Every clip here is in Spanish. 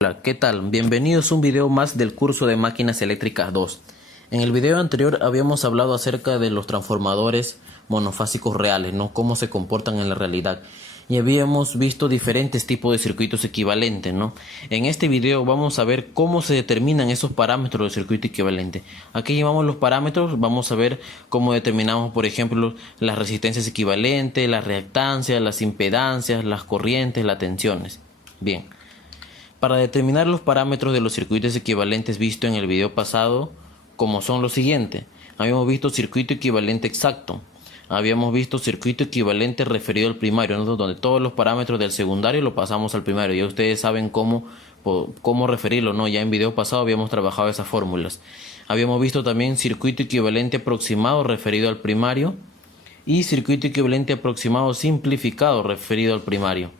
Hola, ¿qué tal? Bienvenidos a un video más del curso de Máquinas Eléctricas 2. En el video anterior habíamos hablado acerca de los transformadores monofásicos reales, ¿no? Cómo se comportan en la realidad. Y habíamos visto diferentes tipos de circuitos equivalentes, ¿no? En este video vamos a ver cómo se determinan esos parámetros del circuito equivalente. Aquí llevamos los parámetros, vamos a ver cómo determinamos, por ejemplo, las resistencias equivalentes, las reactancias, las impedancias, las corrientes, las tensiones. Bien. Para determinar los parámetros de los circuitos equivalentes visto en el video pasado, como son los siguientes. Habíamos visto circuito equivalente exacto. Habíamos visto circuito equivalente referido al primario, ¿no? Donde todos los parámetros del secundario lo pasamos al primario. Ya ustedes saben cómo referirlo, ¿no? Ya en video pasado habíamos trabajado esas fórmulas. Habíamos visto también circuito equivalente aproximado referido al primario y circuito equivalente aproximado simplificado referido al primario.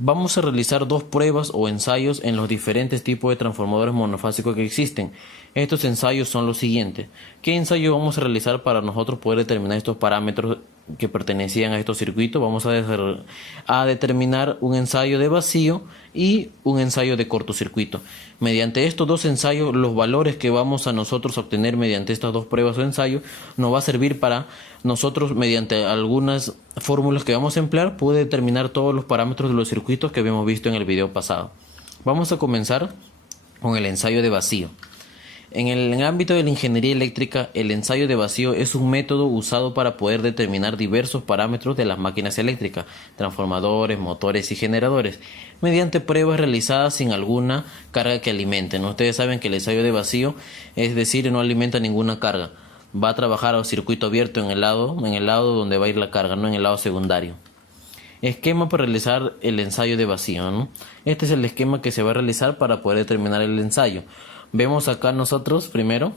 Vamos a realizar dos pruebas o ensayos en los diferentes tipos de transformadores monofásicos que existen. Estos ensayos son los siguientes. ¿Qué ensayo vamos a realizar para nosotros poder determinar estos parámetros que pertenecían a estos circuitos? Vamos a determinar un ensayo de vacío y un ensayo de cortocircuito. Mediante estos dos ensayos, los valores que vamos a nosotros obtener mediante estas dos pruebas o ensayos nos va a servir para nosotros, mediante algunas fórmulas que vamos a emplear, poder determinar todos los parámetros de los circuitos que habíamos visto en el video pasado. Vamos a comenzar con el ensayo de vacío. En el ámbito de la ingeniería eléctrica, el ensayo de vacío es un método usado para poder determinar diversos parámetros de las máquinas eléctricas, transformadores, motores y generadores, mediante pruebas realizadas sin alguna carga que alimenten. Ustedes saben que el ensayo de vacío, es decir, no alimenta ninguna carga. Va a trabajar a circuito abierto en el lado donde va a ir la carga, no en el lado secundario. Esquema para realizar el ensayo de vacío, ¿no? Este es el esquema que se va a realizar para poder determinar el ensayo. Vemos acá nosotros, primero,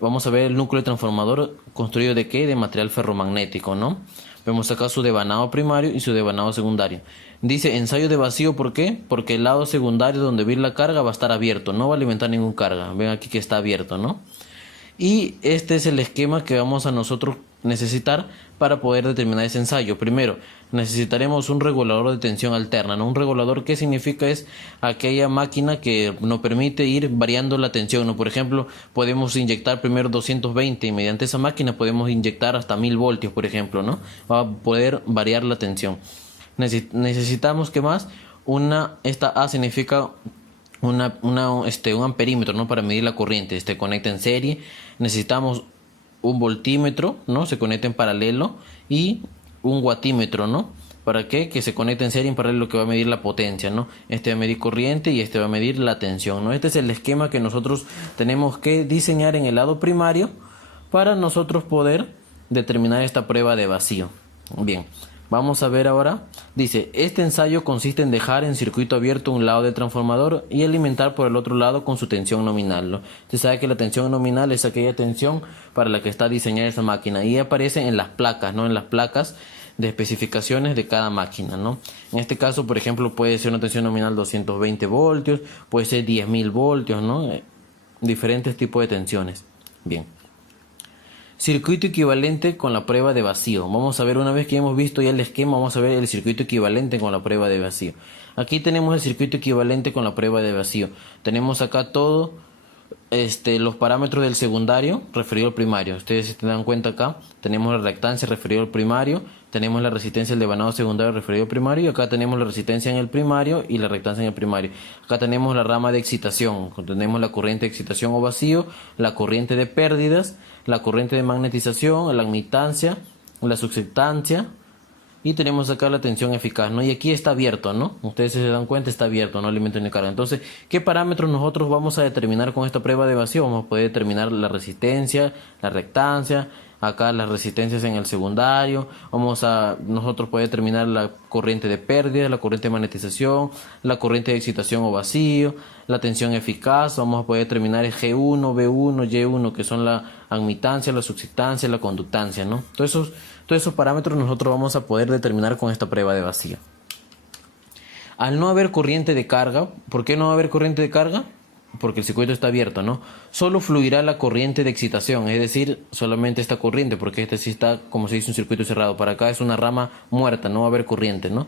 vamos a ver el núcleo de transformador construido de ¿qué? De material ferromagnético, ¿no? Vemos acá su devanado primario y su devanado secundario. Dice ensayo de vacío, ¿por qué? Porque el lado secundario donde va a ir la carga va a estar abierto, no va a alimentar ninguna carga. Ven aquí que está abierto, ¿no? Y este es el esquema que vamos a nosotros necesitar para poder determinar ese ensayo. Primero, necesitaremos un regulador de tensión alterna, ¿no? Un regulador, ¿qué significa? Es aquella máquina que nos permite ir variando la tensión, ¿no? Por ejemplo, podemos inyectar primero 220 y mediante esa máquina podemos inyectar hasta 1000 voltios, por ejemplo, ¿no? Va a poder variar la tensión. Necesitamos, ¿qué más? Esta A significa un amperímetro, ¿no? Para medir la corriente. Conecta en serie. Necesitamos un voltímetro, ¿no? Se conecta en paralelo, y un watímetro, ¿no? ¿Para qué? Que se conecte en serie en paralelo, que va a medir la potencia, ¿no? Este va a medir corriente y este va a medir la tensión, ¿no? Este es el esquema que nosotros tenemos que diseñar en el lado primario para nosotros poder determinar esta prueba de vacío. Bien. Vamos a ver ahora. Dice, este ensayo consiste en dejar en circuito abierto un lado del transformador y alimentar por el otro lado con su tensión nominal, ¿no? Usted sabe que la tensión nominal es aquella tensión para la que está diseñada esa máquina y aparece en las placas, ¿no? En las placas de especificaciones de cada máquina, ¿no? En este caso, por ejemplo, puede ser una tensión nominal 220 voltios, puede ser 10.000 voltios, ¿no? Diferentes tipos de tensiones. Bien. Circuito equivalente con la prueba de vacío. Vamos a ver, una vez que hemos visto ya el esquema, vamos a ver el circuito equivalente con la prueba de vacío. Aquí tenemos el circuito equivalente con la prueba de vacío. Tenemos acá todo los parámetros del secundario referido al primario. Ustedes se dan cuenta acá, tenemos la reactancia referido al primario, tenemos la resistencia del devanado secundario referido al primario, y acá tenemos la resistencia en el primario y la reactancia en el primario. Acá tenemos la rama de excitación, tenemos la corriente de excitación o vacío, la corriente de pérdidas, la corriente de magnetización, la admitancia, la susceptancia, y tenemos acá la tensión eficaz, ¿no? Y aquí está abierto, ¿no? Ustedes se dan cuenta, está abierto, no alimenta ni carga. Entonces, ¿qué parámetros nosotros vamos a determinar con esta prueba de vacío? Vamos a poder determinar la resistencia, la reactancia, acá las resistencias en el secundario. Nosotros poder determinar la corriente de pérdida, la corriente de magnetización, la corriente de excitación o vacío, la tensión eficaz. Vamos a poder determinar el G1, B1, Y1, que son la admitancia, la susceptancia, la conductancia, ¿no? Todos esos parámetros nosotros vamos a poder determinar con esta prueba de vacío. Al no haber corriente de carga, ¿por qué no va a haber corriente de carga? Porque el circuito está abierto, ¿no? Solo fluirá la corriente de excitación, es decir, solamente esta corriente, porque este sí está, como se dice, un circuito cerrado. Para acá es una rama muerta, no va a haber corriente, ¿no?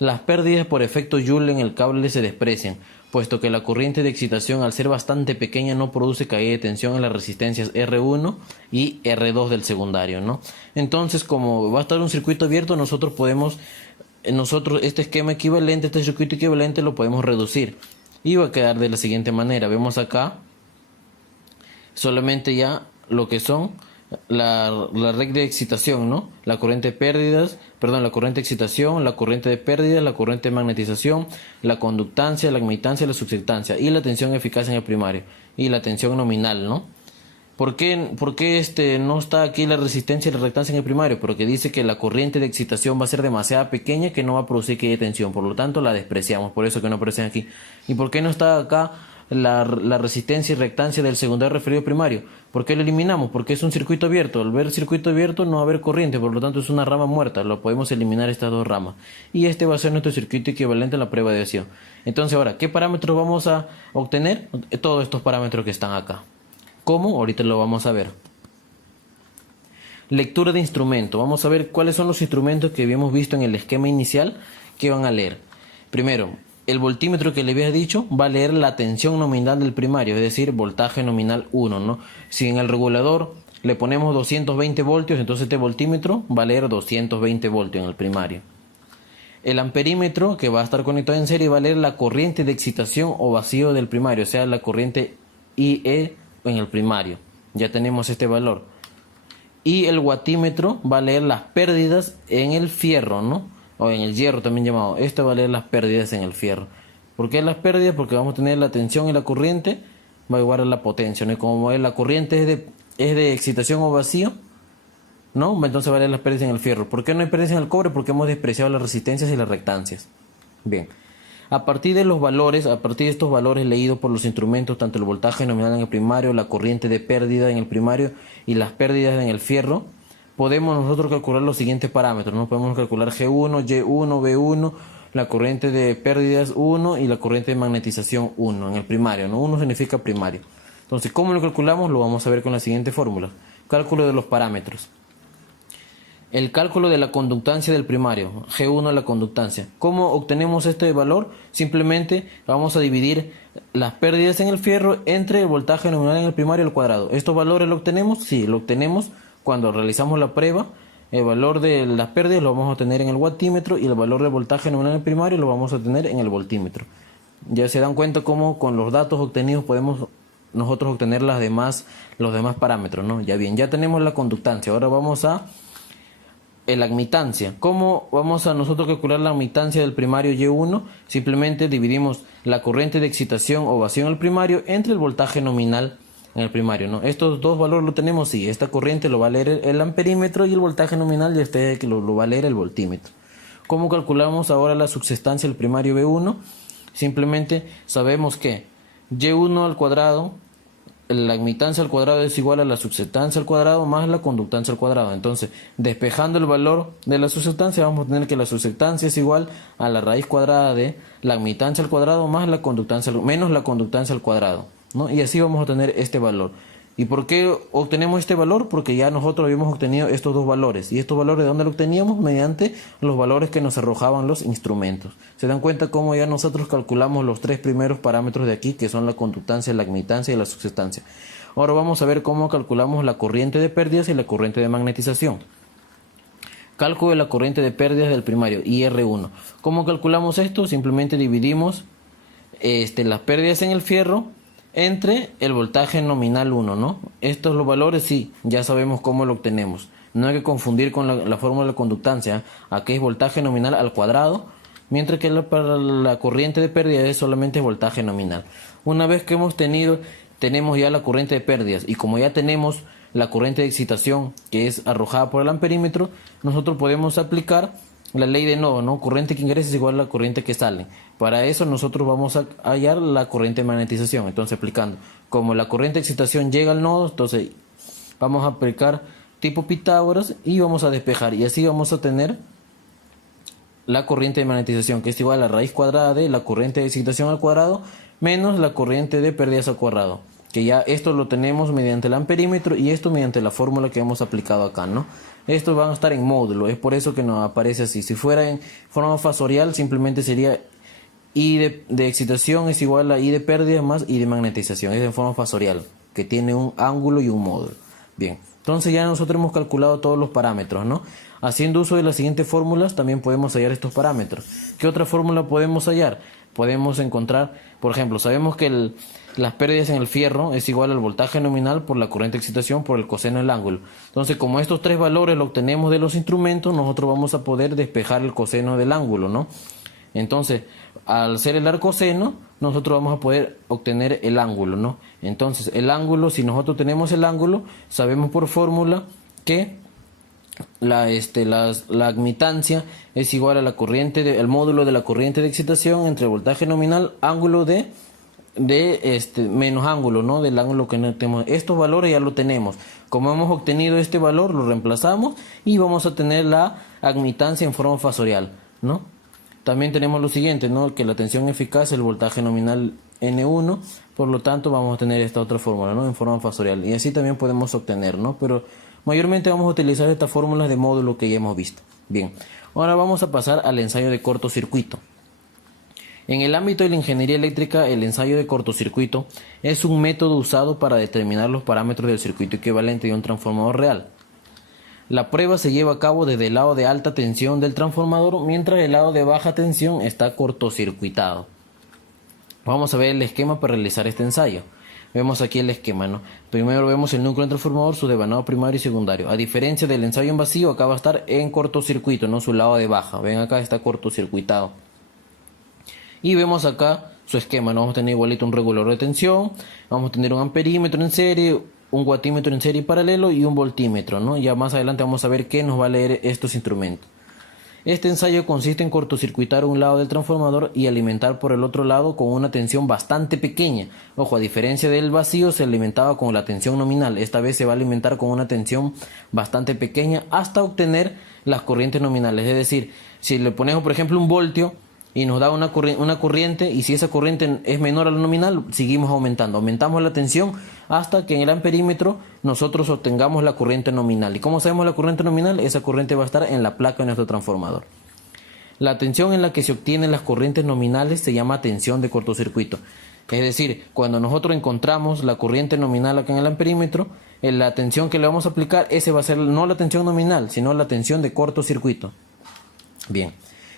Las pérdidas por efecto Joule en el cable se desprecian, puesto que la corriente de excitación, al ser bastante pequeña, no produce caída de tensión en las resistencias R1 y R2 del secundario, ¿no? Entonces, como va a estar un circuito abierto, nosotros este esquema equivalente, este circuito equivalente lo podemos reducir y va a quedar de la siguiente manera. Vemos acá solamente ya lo que son la red de excitación, ¿no? La corriente de pérdidas, la corriente de excitación, la corriente de pérdidas, la corriente de magnetización, la conductancia, la admitancia, la susceptancia y la tensión eficaz en el primario y la tensión nominal, ¿no? ¿Por qué no está aquí la resistencia y la reactancia en el primario? Porque dice que la corriente de excitación va a ser demasiado pequeña, que no va a producir que haya tensión, por lo tanto la despreciamos, por eso que no aparece aquí. ¿Y por qué no está acá la resistencia y reactancia del secundario referido primario? ¿Por qué lo eliminamos? Porque es un circuito abierto. Al ver circuito abierto no va a haber corriente, por lo tanto es una rama muerta. Lo podemos eliminar estas dos ramas. Y este va a ser nuestro circuito equivalente a la prueba de acción. Entonces ahora, ¿qué parámetros vamos a obtener? Todos estos parámetros que están acá. ¿Cómo? Ahorita lo vamos a ver. Lectura de instrumento. Vamos a ver cuáles son los instrumentos que habíamos visto en el esquema inicial que van a leer. Primero, el voltímetro que le había dicho va a leer la tensión nominal del primario, es decir, voltaje nominal 1, ¿no? Si en el regulador le ponemos 220 voltios, entonces este voltímetro va a leer 220 voltios en el primario. El amperímetro, que va a estar conectado en serie, va a leer la corriente de excitación o vacío del primario, o sea, la corriente IE en el primario. Ya tenemos este valor. Y el watímetro va a leer las pérdidas en el fierro, ¿no? O en el hierro también llamado. Este va a leer las pérdidas en el fierro. ¿Por qué las pérdidas? Porque vamos a tener la tensión y la corriente va a igualar la potencia, ¿no? Y como la corriente es de excitación o vacío, ¿no? Entonces va a leer las pérdidas en el fierro. ¿Por qué no hay pérdidas en el cobre? Porque hemos despreciado las resistencias y las reactancias. Bien. A partir de estos valores leídos por los instrumentos, tanto el voltaje nominal en el primario, la corriente de pérdida en el primario y las pérdidas en el fierro, podemos nosotros calcular los siguientes parámetros, ¿no? Podemos calcular G1, Y1, B1, la corriente de pérdidas 1 y la corriente de magnetización 1 en el primario, ¿no? 1 significa primario. Entonces, ¿cómo lo calculamos? Lo vamos a ver con la siguiente fórmula. Cálculo de los parámetros. El cálculo de la conductancia del primario, G1 la conductancia. ¿Cómo obtenemos este valor? Simplemente vamos a dividir las pérdidas en el fierro entre el voltaje nominal en el primario al cuadrado. ¿Estos valores lo obtenemos? Sí, lo obtenemos cuando realizamos la prueba. El valor de las pérdidas lo vamos a tener en el watímetro y el valor del voltaje nominal en el primario lo vamos a tener en el voltímetro. Ya se dan cuenta cómo con los datos obtenidos podemos nosotros obtener los demás parámetros, ¿no? Ya bien, ya tenemos la conductancia. Ahora vamos a la admitancia. ¿Cómo vamos a nosotros calcular la admitancia del primario Y1? Simplemente dividimos la corriente de excitación o vacío en el primario entre el voltaje nominal en el primario, ¿no? Estos dos valores lo tenemos, sí. Esta corriente lo va a leer el amperímetro y el voltaje nominal y que lo va a leer el voltímetro. ¿Cómo calculamos ahora la subsestancia del primario B1? Simplemente sabemos que Y1 al cuadrado, la admitancia al cuadrado es igual a la subsestancia al cuadrado más la conductancia al cuadrado. Entonces, despejando el valor de la subsestancia, vamos a tener que la subsestancia es igual a la raíz cuadrada de la admitancia al cuadrado más la conductancia menos la conductancia al cuadrado, ¿no? Y así vamos a tener este valor. ¿Y por qué obtenemos este valor? Porque ya nosotros habíamos obtenido estos dos valores. ¿Y estos valores de dónde los obteníamos? Mediante los valores que nos arrojaban los instrumentos. ¿Se dan cuenta cómo ya nosotros calculamos los tres primeros parámetros de aquí, que son la conductancia, la admitancia y la subsestancia? Ahora vamos a ver cómo calculamos la corriente de pérdidas y la corriente de magnetización. Cálculo de la corriente de pérdidas del primario, IR1. ¿Cómo calculamos esto? Simplemente dividimos las pérdidas en el fierro entre el voltaje nominal 1, ¿no? Estos los valores, sí, ya sabemos cómo lo obtenemos. No hay que confundir con la fórmula de conductancia. Aquí es voltaje nominal al cuadrado, mientras que para la corriente de pérdida es solamente voltaje nominal. Una vez que tenemos ya la corriente de pérdidas y como ya tenemos la corriente de excitación que es arrojada por el amperímetro, nosotros podemos aplicar la ley de nodo, ¿no? Corriente que ingresa es igual a la corriente que sale. Para eso nosotros vamos a hallar la corriente de magnetización. Entonces aplicando, como la corriente de excitación llega al nodo, entonces vamos a aplicar tipo Pitágoras y vamos a despejar. Y así vamos a tener la corriente de magnetización, que es igual a la raíz cuadrada de la corriente de excitación al cuadrado menos la corriente de pérdidas al cuadrado. que ya esto lo tenemos mediante el amperímetro y esto mediante la fórmula que hemos aplicado acá, ¿no? Estos van a estar en módulo, es por eso que nos aparece así. Si fuera en forma fasorial, simplemente sería I de excitación es igual a I de pérdida más I de magnetización. Es en forma fasorial, que tiene un ángulo y un módulo. Bien, entonces ya nosotros hemos calculado todos los parámetros, ¿no? Haciendo uso de las siguientes fórmulas también podemos hallar estos parámetros. ¿Qué otra fórmula podemos hallar? Podemos encontrar, por ejemplo, sabemos que las pérdidas en el fierro es igual al voltaje nominal por la corriente de excitación por el coseno del ángulo. Entonces, como estos tres valores lo obtenemos de los instrumentos, nosotros vamos a poder despejar el coseno del ángulo, ¿no? Entonces, al ser el arcoseno, nosotros vamos a poder obtener el ángulo, ¿no? Entonces, el ángulo, si nosotros tenemos el ángulo, sabemos por fórmula que la admitancia es igual a la corriente el módulo de la corriente de excitación entre el voltaje nominal, ángulo menos ángulo, ¿no? Del ángulo que no tenemos. Estos valores ya lo tenemos. Como hemos obtenido este valor, lo reemplazamos y vamos a tener la admitancia en forma fasorial, ¿no? También tenemos lo siguiente, ¿no? Que la tensión eficaz es el voltaje nominal N1, por lo tanto vamos a tener esta otra fórmula, ¿no? En forma fasorial. Y así también podemos obtener, ¿no? Pero mayormente vamos a utilizar estas fórmulas de módulo que ya hemos visto. Bien, ahora vamos a pasar al ensayo de cortocircuito. En el ámbito de la ingeniería eléctrica, el ensayo de cortocircuito es un método usado para determinar los parámetros del circuito equivalente de un transformador real. La prueba se lleva a cabo desde el lado de alta tensión del transformador, mientras el lado de baja tensión está cortocircuitado. Vamos a ver el esquema para realizar este ensayo. Vemos aquí el esquema, ¿no? Primero vemos el núcleo del transformador, su devanado primario y secundario. A diferencia del ensayo en vacío, acá va a estar en cortocircuito, ¿no? Su lado de baja. Ven acá, está cortocircuitado. Y vemos acá su esquema, ¿no? Vamos a tener igualito un regulador de tensión, vamos a tener un amperímetro en serie, un watímetro en serie paralelo y un voltímetro, ¿no? Ya más adelante vamos a ver qué nos va a leer estos instrumentos. Este ensayo consiste en cortocircuitar un lado del transformador y alimentar por el otro lado con una tensión bastante pequeña. Ojo, a diferencia del vacío se alimentaba con la tensión nominal. Esta vez se va a alimentar con una tensión bastante pequeña hasta obtener las corrientes nominales. Es decir, si le ponemos por ejemplo un voltio y nos da una corriente, y si esa corriente es menor a la nominal, seguimos aumentando. Aumentamos la tensión hasta que en el amperímetro nosotros obtengamos la corriente nominal. ¿Y cómo sabemos la corriente nominal? Esa corriente va a estar en la placa de nuestro transformador. La tensión en la que se obtienen las corrientes nominales se llama tensión de cortocircuito. Es decir, cuando nosotros encontramos la corriente nominal acá en el amperímetro, la tensión que le vamos a aplicar, ese va a ser no la tensión nominal, sino la tensión de cortocircuito. Bien.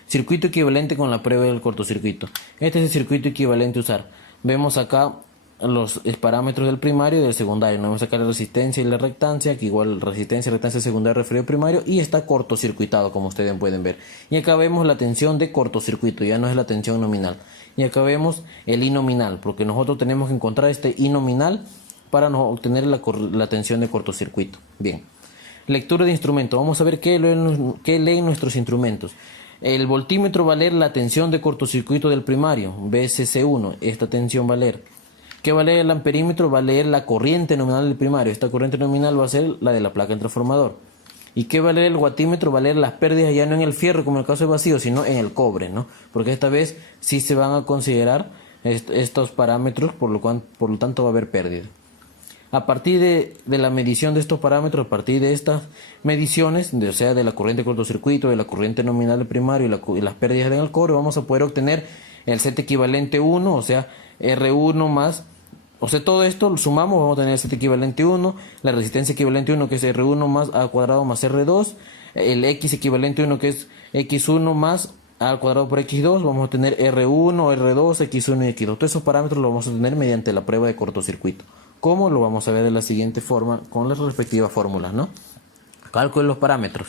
Circuito equivalente con la prueba del cortocircuito. Este es el circuito equivalente a usar. Vemos acá los parámetros del primario y del secundario. Nos vemos acá la resistencia y la reactancia, que igual resistencia y reactancia secundaria referido primario, y está cortocircuitado, como ustedes pueden ver. Y acá vemos la tensión de cortocircuito, ya no es la tensión nominal. Y acá vemos el I nominal, porque nosotros tenemos que encontrar este I nominal para obtener la tensión de cortocircuito. Bien. Lectura de instrumento. Vamos a ver qué leen nuestros instrumentos. El voltímetro va a leer la tensión de cortocircuito del primario, VSC1, esta tensión va a leer. ¿Qué va a leer el amperímetro? Va a leer la corriente nominal del primario, esta corriente nominal va a ser la de la placa del transformador. ¿Y qué va a leer el watímetro? Va a leer las pérdidas ya no en el fierro como en el caso de vacío, sino en el cobre, ¿no? Porque esta vez sí se van a considerar estos parámetros, por lo tanto va a haber pérdida. A partir de la medición de estos parámetros, a partir de estas mediciones, o sea, de la corriente de cortocircuito, de la corriente nominal del primario y las pérdidas en el cobre, vamos a poder obtener el set equivalente 1, o sea, R1 más, o sea, todo esto lo sumamos, vamos a tener el set equivalente 1, la resistencia equivalente 1 que es R1 más A cuadrado más R2, el X equivalente 1 que es X1 más A al cuadrado por X2, vamos a tener R1, R2, X1 y X2. Todos esos parámetros los vamos a tener mediante la prueba de cortocircuito. ¿Cómo? Lo vamos a ver de la siguiente forma con las respectivas fórmulas, ¿no? Cálculo de los parámetros.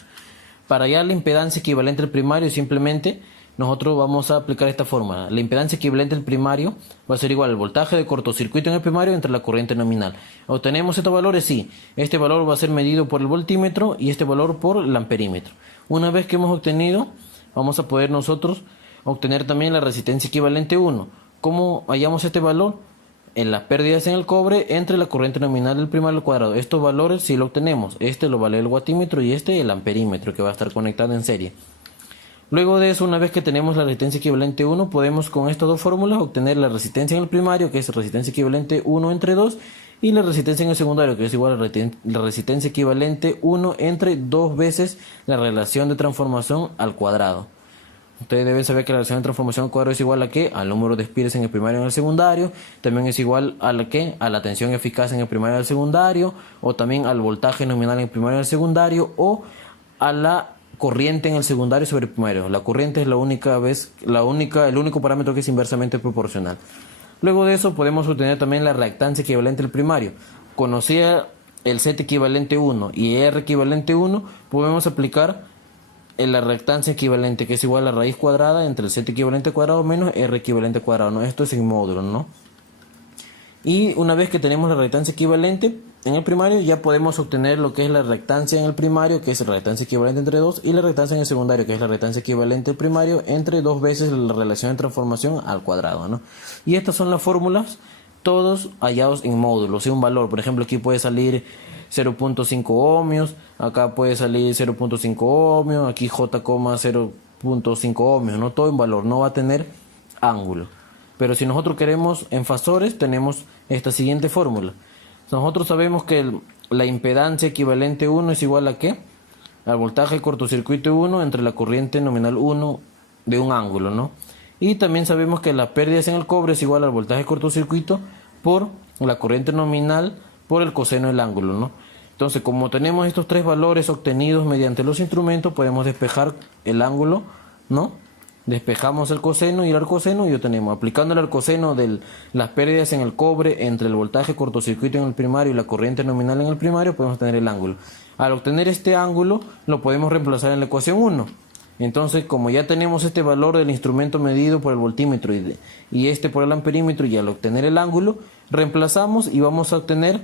Para hallar la impedancia equivalente al primario, simplemente nosotros vamos a aplicar esta fórmula. La impedancia equivalente al primario va a ser igual al voltaje de cortocircuito en el primario entre la corriente nominal. ¿Obtenemos estos valores? Sí. Este valor va a ser medido por el voltímetro y este valor por el amperímetro. Una vez que hemos obtenido, vamos a poder nosotros obtener también la resistencia equivalente 1. ¿Cómo hallamos este valor? En las pérdidas en el cobre entre la corriente nominal del primario al cuadrado. Estos valores sí lo obtenemos. Este lo vale el watímetro y este el amperímetro que va a estar conectado en serie. Luego de eso, una vez que tenemos la resistencia equivalente 1, podemos con estas dos fórmulas obtener la resistencia en el primario, que es resistencia equivalente 1 entre 2, y la resistencia en el secundario, que es igual a la resistencia equivalente 1 entre 2 veces la relación de transformación al cuadrado. Ustedes deben saber que la relación de transformación al cuadrado es igual a ¿qué? Al número de espires en el primario y en el secundario. También es igual a la ¿qué? A la tensión eficaz en el primario y el secundario, o también al voltaje nominal en el primario y el secundario, o a la corriente en el secundario sobre el primario. La corriente es el único parámetro que es inversamente proporcional. Luego de eso podemos obtener también la reactancia equivalente al primario. Conocida el Z equivalente 1 y R equivalente 1, podemos aplicar la reactancia equivalente, que es igual a la raíz cuadrada entre el Z equivalente cuadrado menos R equivalente cuadrado, ¿no? Esto es en módulo, ¿no? Y una vez que tenemos la reactancia equivalente en el primario, ya podemos obtener lo que es la reactancia en el primario, que es la reactancia equivalente entre 2, y la reactancia en el secundario, que es la reactancia equivalente al primario entre 2 veces la relación de transformación al cuadrado, ¿no? Y estas son las fórmulas, todos hallados en módulos, un valor. Por ejemplo, aquí puede salir 0.5 ohmios, acá puede salir 0.5 ohmios, aquí J, 0.5 ohmios, ¿no? Todo en valor, no va a tener ángulo. Pero si nosotros queremos en fasores, tenemos esta siguiente fórmula. Nosotros sabemos que la impedancia equivalente 1 es igual a ¿qué? Al voltaje de cortocircuito 1 entre la corriente nominal 1 de un ángulo, ¿no? Y también sabemos que las pérdidas en el cobre es igual al voltaje de cortocircuito por la corriente nominal por el coseno del ángulo, ¿no? Entonces, como tenemos estos tres valores obtenidos mediante los instrumentos, podemos despejar el ángulo, ¿no? Despejamos el coseno y el arcoseno y obtenemos, aplicando el arcoseno de las pérdidas en el cobre entre el voltaje cortocircuito en el primario y la corriente nominal en el primario, podemos tener el ángulo. Al obtener este ángulo, lo podemos reemplazar en la ecuación 1. Entonces, como ya tenemos este valor del instrumento medido por el voltímetro y este por el amperímetro, y al obtener el ángulo, reemplazamos y vamos a obtener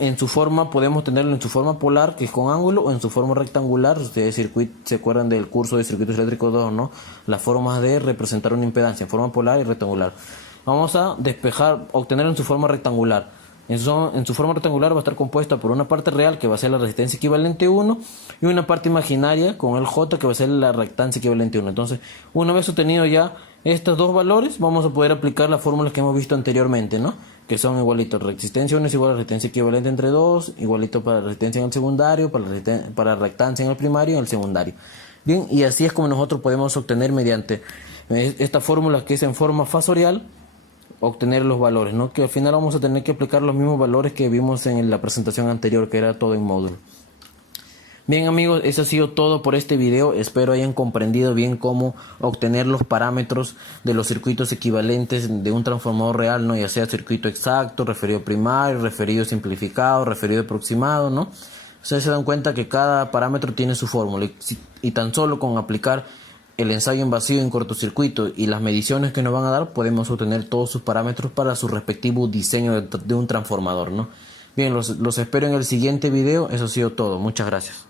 en su forma, podemos tenerlo en su forma polar, que es con ángulo, o en su forma rectangular. Ustedes se acuerdan del curso de circuitos eléctricos 2, ¿no? Las formas de representar una impedancia en forma polar y rectangular. Vamos a obtenerlo en su forma rectangular. En su forma rectangular va a estar compuesta por una parte real, que va a ser la resistencia equivalente 1, y una parte imaginaria con el J, que va a ser la reactancia equivalente 1. Entonces, una vez obtenido ya estos dos valores, vamos a poder aplicar las fórmulas que hemos visto anteriormente, ¿no? Que son igualitos. Resistencia 1 es igual a resistencia equivalente entre 2, igualito para la resistencia en el secundario, para la reactancia en el primario y en el secundario. Bien, y así es como nosotros podemos obtener mediante esta fórmula, que es en forma fasorial, obtener los valores, ¿no? Que al final vamos a tener que aplicar los mismos valores que vimos en la presentación anterior, que era todo en módulo. Bien, amigos, eso ha sido todo por este video. Espero hayan comprendido bien cómo obtener los parámetros de los circuitos equivalentes de un transformador real, ¿no? Ya sea circuito exacto, referido primario, referido simplificado, referido aproximado, ¿no? Ustedes se dan cuenta que cada parámetro tiene su fórmula y tan solo con aplicar el ensayo en vacío en cortocircuito y las mediciones que nos van a dar, podemos obtener todos sus parámetros para su respectivo diseño de un transformador, ¿no? Bien, los espero en el siguiente video. Eso ha sido todo. Muchas gracias.